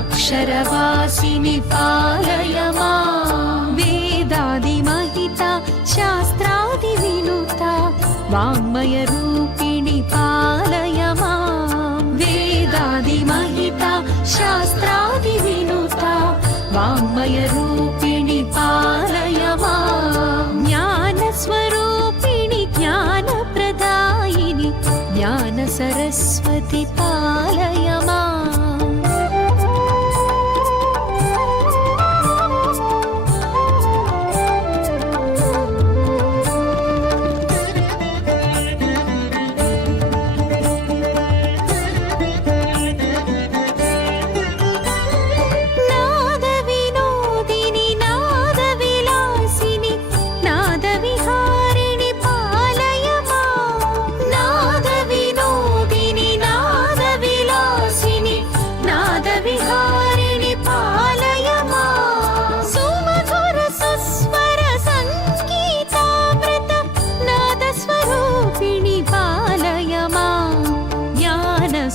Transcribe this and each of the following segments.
अक्षरवासिनि पालय माम्। वेदादिमहिता शास्त्रादिविनुता वाङ्मयरूपिणि पालय माम्। वेदादिमहिता शास्त्रादिविनुता वाङ्मयरूपिणि पालय माम्। ज्ञानस्वरूपिणि ज्ञानप्रदायिनि ज्ञानसरस्वति पालय माम्।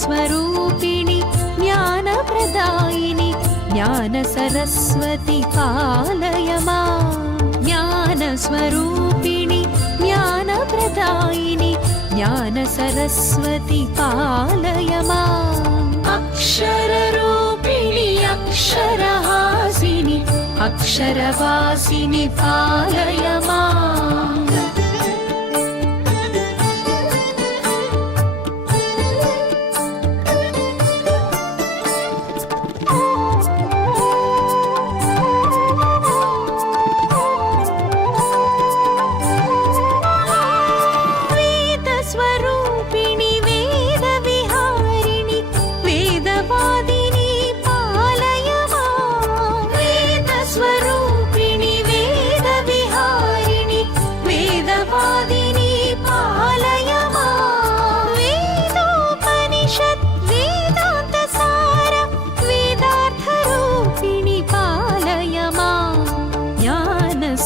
स्वरूपिणि ज्ञानप्रदायिनि ज्ञानसरस्वति पालय माम्। ज्ञानस्वरूपिणि ज्ञानप्रदायिनि ज्ञानसरस्वति पालय माम्। अक्षररूपिणि अक्षरहासिनि अक्षरवासिनि पालय माम्।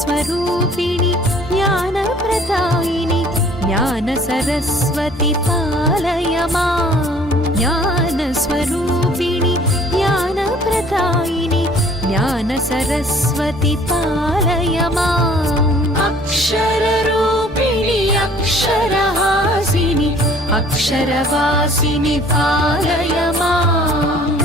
स्वरूपिणि ज्ञानप्रदायिनि ज्ञानसरस्वति पालय माम्। ज्ञानस्वरूपिणि ज्ञानप्रदायिनि ज्ञानसरस्वति पालय माम्। अक्षररूपिणि अक्षरहासिनि अक्षरवासिनि पालय माम्।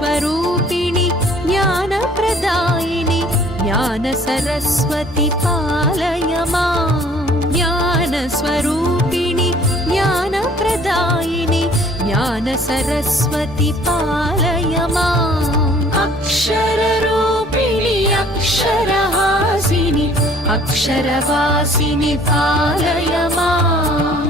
स्वरूपिणि ज्ञानप्रदायिनि ज्ञानसरस्वति पालय माम्। ज्ञानस्वरूपिणि ज्ञानप्रदायिनि ज्ञानसरस्वति पालय माम्। अक्षररूपिणि अक्षरहासिनि अक्षरवासिनि पालय माम्।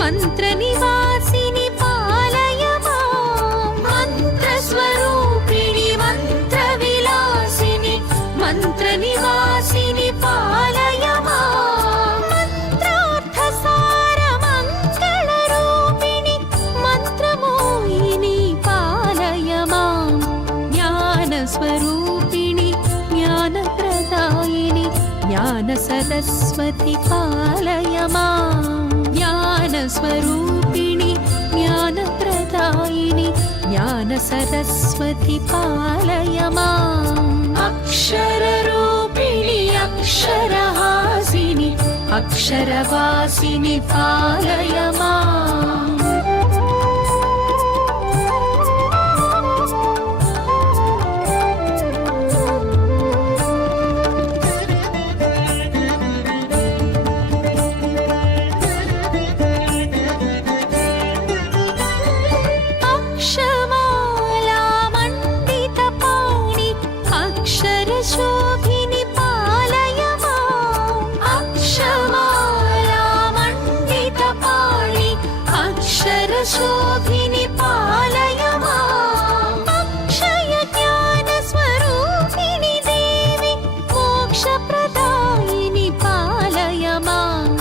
मंत्रनिवासिनि पालय माम्। मंत्रस्वरूपिणि मंत्रविलासिनि मंत्रनिवासिनि पालय माम्। मंत्रार्थसारमङ्गलरूपिणि मंत्रमोहिनि पालय माम्। ज्ञानस्वरूपिणि ज्ञानप्रदायिनि ज्ञानसरस्वति पालय माम्। ज्ञानस्वरूपिणि ज्ञानप्रदायिनि ज्ञानसरस्वति पालय माम्। अक्षररूपिणि अक्षरहासिनि अक्षरवासिनि पालय माम्। शोभिनि पालय माम् अक्षय ज्ञानस्वरूपिणि देवि मोक्षप्रदायिनि पालय माम्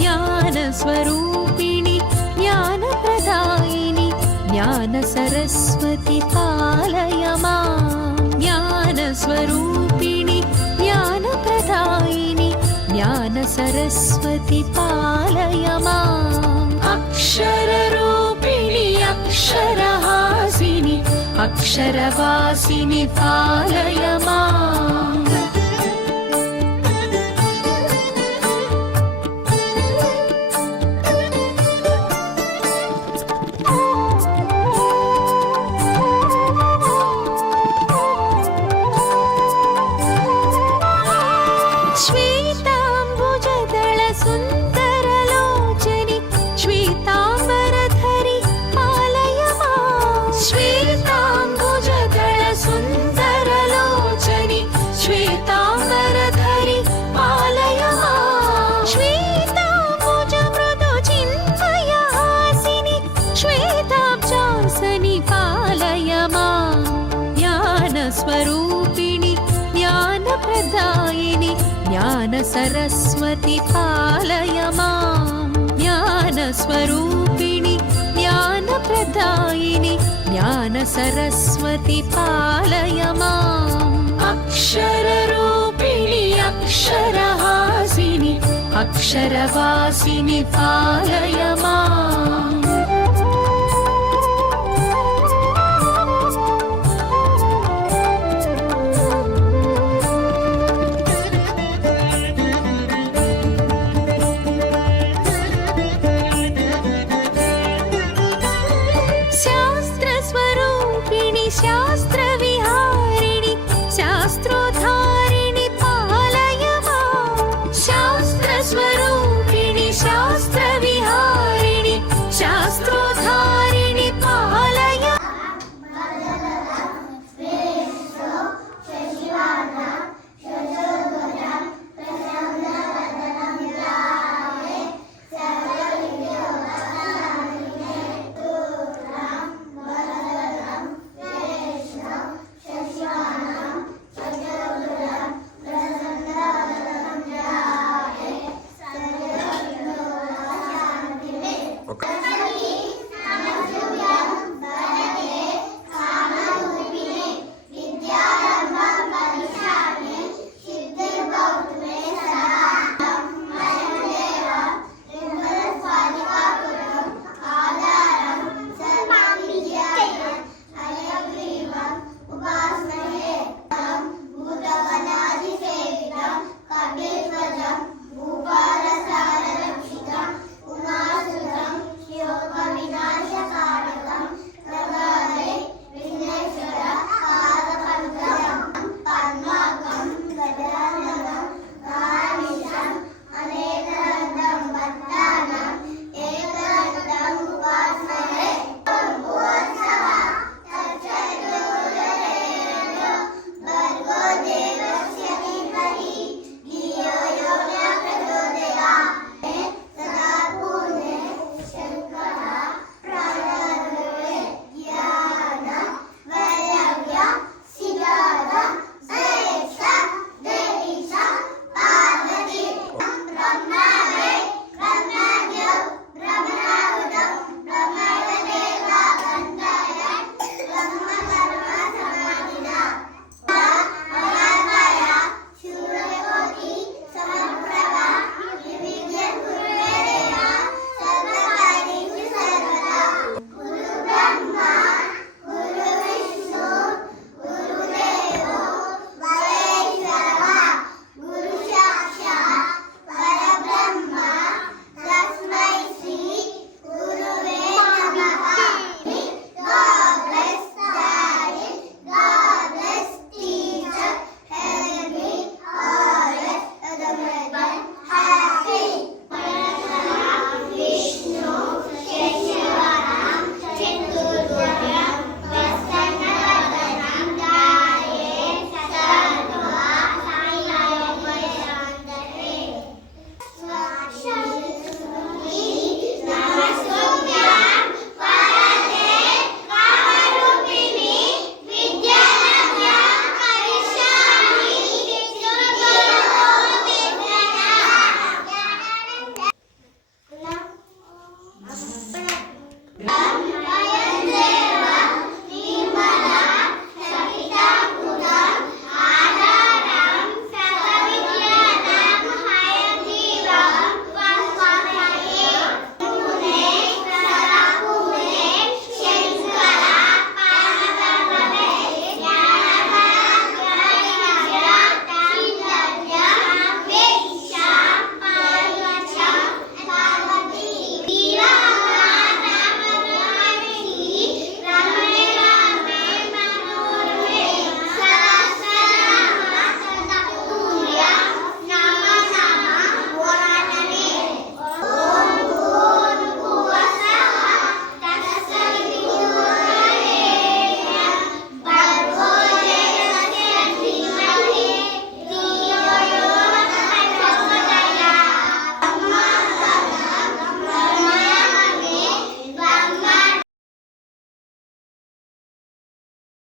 ज्ञानस्वरूपिणि ज्ञानप्रदायिनि ज्ञानसरस्वति पालय माम् ज्ञानस्वरूपिणि ज्ञानप्रदायिनि ज्ञानसरस्वति पालय माम् अक्षररूपिणि अक्षरहासिनि अक्षरवासिनि पालय माम् श्वेताम्बुजदलसुन्दरलोचनि श्वेताम्बरधरि पालय माम् श्वेताम्बुजदलसुन्दरलोचनि श्वेताम्बरधरि पालय माम् श्वेताम्बुजमृदुचिन्मयहासिनि श्वेताब्जासनि पालय माम् ज्ञानस्वरूपिणि ज्ञानप्रदायिनि ज्ञानसरस्वति पालय माम् ज्ञानस्वरूपिणि ज्ञानप्रदायिनि ज्ञानसरस्वति पालय माम् अक्षररूपिणि अक्षरहासिनि अक्षरवासिनि पालय माम्